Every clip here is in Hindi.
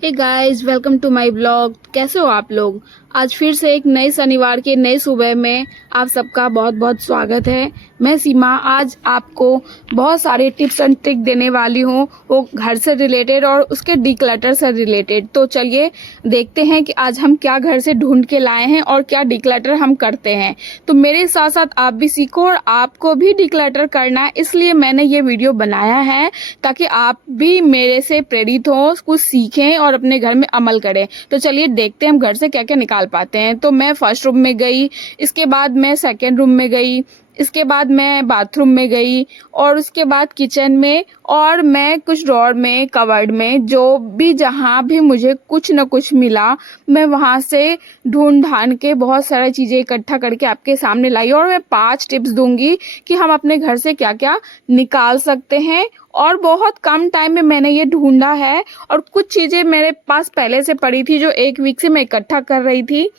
Hey guys, welcome to my blog. कैसे हो आप लोग? आज फिर से एक नए शनिवार के नए सुबह में आप सबका बहुत बहुत स्वागत है। मैं सीमा आज आपको बहुत सारे टिप्स एंड ट्रिक देने वाली हूँ, वो घर से रिलेटेड और उसके डिक्लटर से रिलेटेड। तो चलिए देखते हैं कि आज हम क्या घर से ढूंढ के लाए हैं और क्या डिक्लटर हम करते हैं। तो मेरे साथ साथ आप भी सीखो और आपको भी डिक्लटर करना है, इसलिए मैंने ये वीडियो बनाया है ताकि आप भी मेरे से प्रेरित हो, कुछ सीखें और अपने घर में अमल करें। तो चलिए देखते हैं हम घर से क्या क्या निकाल पाते हैं। तो मैं फर्स्ट रूम में गई, इसके बाद मैं सेकेंड रूम में गई, इसके बाद मैं बाथरूम में गई और उसके बाद किचन में, और मैं कुछ ड्रॉर में, कवर्ड में, जो भी जहाँ भी मुझे कुछ न कुछ मिला मैं वहाँ से ढूंढ ढांड के बहुत सारी चीज़ें इकट्ठा करके आपके सामने लाई। और मैं 5 टिप्स दूंगी कि हम अपने घर से क्या क्या निकाल सकते हैं। और बहुत कम टाइम में मैंने ये ढूंढा है और कुछ चीज़ें मेरे पास पहले से पड़ी थी जो एक वीक से मैं इकट्ठा कर रही थी।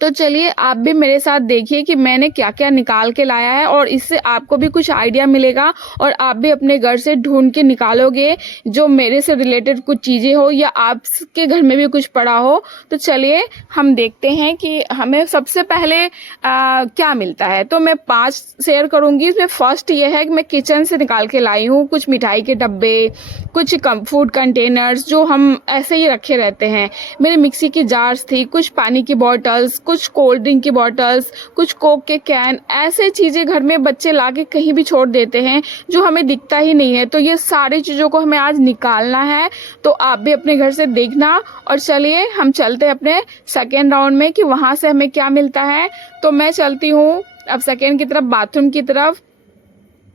तो चलिए आप भी मेरे साथ देखिए कि मैंने क्या क्या निकाल के लाया है और इससे आपको भी कुछ आइडिया मिलेगा और आप भी अपने घर से ढूंढ के निकालोगे जो मेरे से रिलेटेड कुछ चीज़ें हो या आपके घर में भी कुछ पड़ा हो। तो चलिए हम देखते हैं कि हमें सबसे पहले क्या मिलता है। तो मैं 5 शेयर करूंगी। इसमें फर्स्ट ये है कि मैं किचन से निकाल के लाई हूँ कुछ मिठाई के डब्बे, कुछ फूड कंटेनर्स जो हम ऐसे ही रखे रहते हैं। मेरे मिक्सी की जार्स थी, कुछ पानी की बॉटल्स, कुछ कोल्ड ड्रिंक की बॉटल्स, कुछ कोक के कैन, ऐसे चीज़ें घर में बच्चे लाके कहीं भी छोड़ देते हैं जो हमें दिखता ही नहीं है। तो ये सारी चीज़ों को हमें आज निकालना है। तो आप भी अपने घर से देखना। और चलिए हम चलते हैं अपने सेकेंड राउंड में कि वहाँ से हमें क्या मिलता है। तो मैं चलती हूँ अब सेकेंड की तरफ, बाथरूम की तरफ।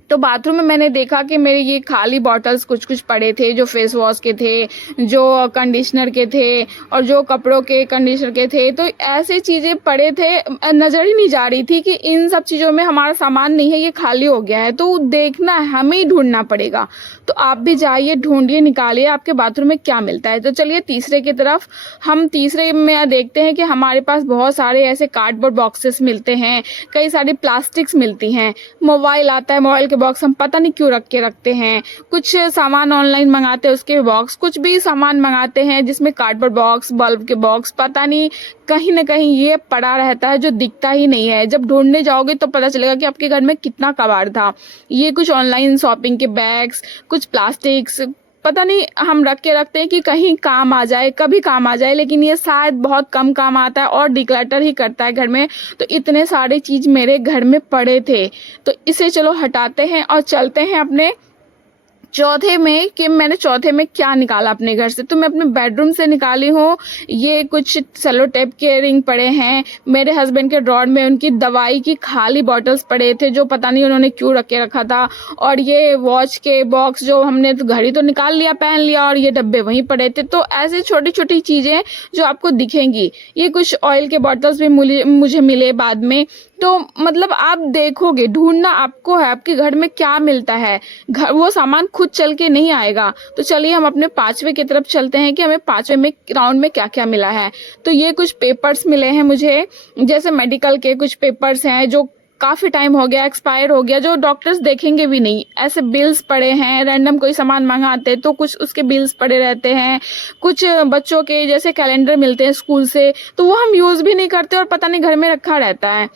तो बाथरूम में मैंने देखा कि मेरे ये खाली बॉटल्स कुछ कुछ पड़े थे, जो फेस वॉश के थे, जो कंडीशनर के थे और जो कपड़ों के कंडीशनर के थे। तो ऐसी चीज़ें पड़े थे, नज़र ही नहीं जा रही थी कि इन सब चीज़ों में हमारा सामान नहीं है, ये खाली हो गया है। तो देखना है, हमें ही ढूंढना पड़ेगा। तो आप भी जाइए, ढूंढिए, निकालिए आपके बाथरूम में क्या मिलता है। तो चलिए तीसरे की तरफ। हम तीसरे में देखते हैं कि हमारे पास बहुत सारे ऐसे कार्डबोर्ड बॉक्सेस मिलते हैं, कई सारी प्लास्टिक्स मिलती हैं, मोबाइल आता है, मोबाइल बॉक्स हम पता नहीं क्यों रखते हैं, कुछ सामान ऑनलाइन मंगाते हैं उसके बॉक्स, कुछ भी सामान मंगाते हैं जिसमें कार्डबोर्ड बॉक्स, बल्ब के बॉक्स, पता नहीं कहीं ना कहीं ये पड़ा रहता है जो दिखता ही नहीं है। जब ढूंढने जाओगे तो पता चलेगा कि आपके घर में कितना कबाड़ था। ये कुछ ऑनलाइन शॉपिंग के बैग्स, कुछ प्लास्टिक्स, पता नहीं हम रख के रखते हैं कि कहीं काम आ जाए, कभी काम आ जाए, लेकिन ये शायद बहुत कम काम आता है और डिक्लटर ही करता है घर में। तो इतने सारे चीज़ मेरे घर में पड़े थे, तो इसे चलो हटाते हैं और चलते हैं अपने चौथे में कि मैंने चौथे में क्या निकाला अपने घर से। तो मैं अपने बेडरूम से निकाली हूँ ये कुछ सेलो टेप के रिंग पड़े हैं। मेरे हस्बैंड के ड्रॉर में उनकी दवाई की खाली बॉटल्स पड़े थे जो पता नहीं उन्होंने क्यों रख के रखा था। और ये वॉच के बॉक्स जो हमने तो घड़ी तो निकाल लिया, पहन लिया, और ये डब्बे वहीं पड़े थे। तो ऐसे छोटी छोटी चीज़ें जो आपको दिखेंगी। ये कुछ ऑयल के बॉटल्स भी मुझे मिले बाद में। तो मतलब आप देखोगे, ढूंढना आपको है, आपके घर में क्या मिलता है। घर वो सामान खुद चल के नहीं आएगा। तो चलिए हम अपने 5वें की तरफ चलते हैं कि हमें 5वें में राउंड में क्या क्या मिला है। तो ये कुछ पेपर्स मिले हैं मुझे, जैसे मेडिकल के कुछ पेपर्स हैं जो काफ़ी टाइम हो गया, एक्सपायर हो गया, जो डॉक्टर्स देखेंगे भी नहीं। ऐसे बिल्स पड़े हैं, रैंडम कोई सामान मंगाते तो कुछ उसके बिल्स पड़े रहते हैं। कुछ बच्चों के जैसे कैलेंडर मिलते हैं स्कूल से, तो वो हम यूज़ भी नहीं करते और पता नहीं घर में रखा रहता है।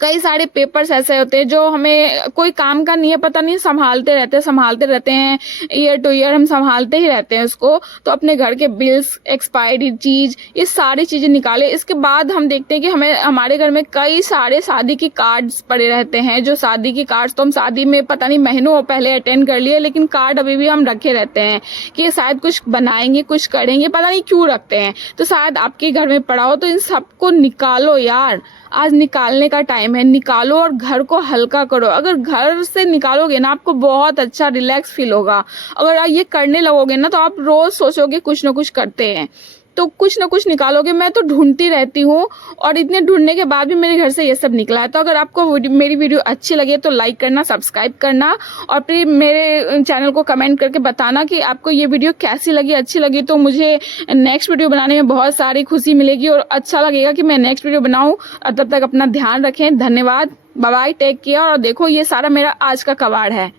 कई सारे पेपर्स ऐसे होते हैं जो हमें कोई काम का नहीं है, पता नहीं संभालते रहते हैं, ईयर टू ईयर हम संभालते ही रहते हैं उसको। तो अपने घर के बिल्स, एक्सपायरी चीज़, ये सारी चीज़ें निकाले। इसके बाद हम देखते हैं कि हमारे घर में कई सारे शादी की कार्ड्स पड़े रहते हैं। जो शादी की कार्ड्स तो हम शादी में पता नहीं महीनों पहले अटेंड कर लिए, लेकिन कार्ड अभी भी हम रखे रहते हैं कि शायद कुछ बनाएंगे, कुछ करेंगे, पता नहीं क्यों रखते हैं। तो शायद आपके घर में पड़ा हो। तो इन सबको निकालो यार, आज निकालने का टाइम है। निकालो और घर को हल्का करो। अगर घर से निकालोगे ना, आपको बहुत अच्छा रिलैक्स फील होगा। अगर आप ये करने लगोगे ना, तो आप रोज सोचोगे कुछ ना कुछ करते हैं। तो कुछ ना कुछ निकालोगे। मैं तो ढूंढती रहती हूँ और इतने ढूंढने के बाद भी मेरे घर से ये सब निकला है। तो अगर आपको मेरी वीडियो अच्छी लगे तो लाइक करना, सब्सक्राइब करना और फिर मेरे चैनल को कमेंट करके बताना कि आपको ये वीडियो कैसी लगी। अच्छी लगी तो मुझे नेक्स्ट वीडियो बनाने में बहुत सारी खुशी मिलेगी और अच्छा लगेगा कि मैं नेक्स्ट वीडियो बनाऊँ। तब तक अपना ध्यान रखें। धन्यवाद, बाय बाय, टेक केयर। और देखो ये सारा मेरा आज का कबाड़ है।